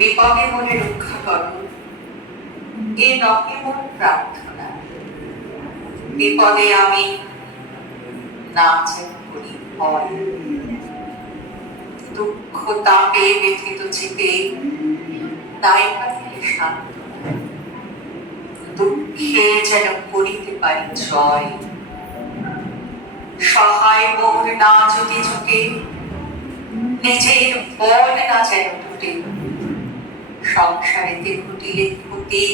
বিপদে মনে রক্ষা করো, এ নহে মোর প্রার্থনা। বিপদে আমি না যেন করি ভয়, দুঃখ তাপে ব্যথিত চিতে তাই পাইলে সান্ত্বনা। দুঃখে যেন করিতে পারি জয়, সহায় মোর না যদি ঝুঁকে, নিজের বল না যেন টুটে। সংসারেতে ঘটিলে ক্ষতি,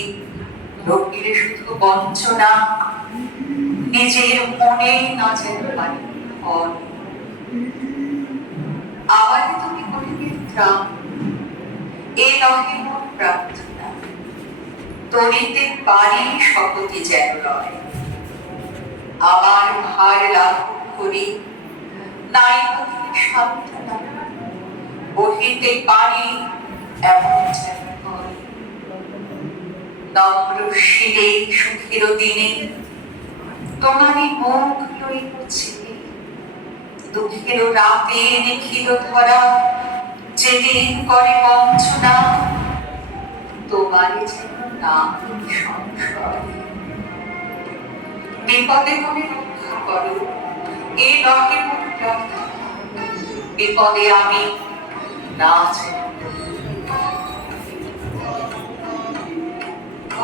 রহিলে শুধু বঞ্চনা, নিজের মনে না যেন পারি ফল। আমারে তুমি করিবে ত্রাণ, এ নহে মোর প্রার্থনা। তরিতে পারি শপথি যেন লয়, আমার ভার লাঘব করি নাই তুমি সান্ত্বনা। বহিতে পারি এমন যেন হয়, নম্র শিরে সুখের দিনে তোমারই মুখ লইব চিনে। দুঃখের রাতে নিখিল ধরা যেদিন করে বঞ্চনা, তোমারই যেন নাম সংশয়। বিপদে মনে রক্ষা করো, এ নহে মোর প্রার্থনা। বিপদে আমি না যেন I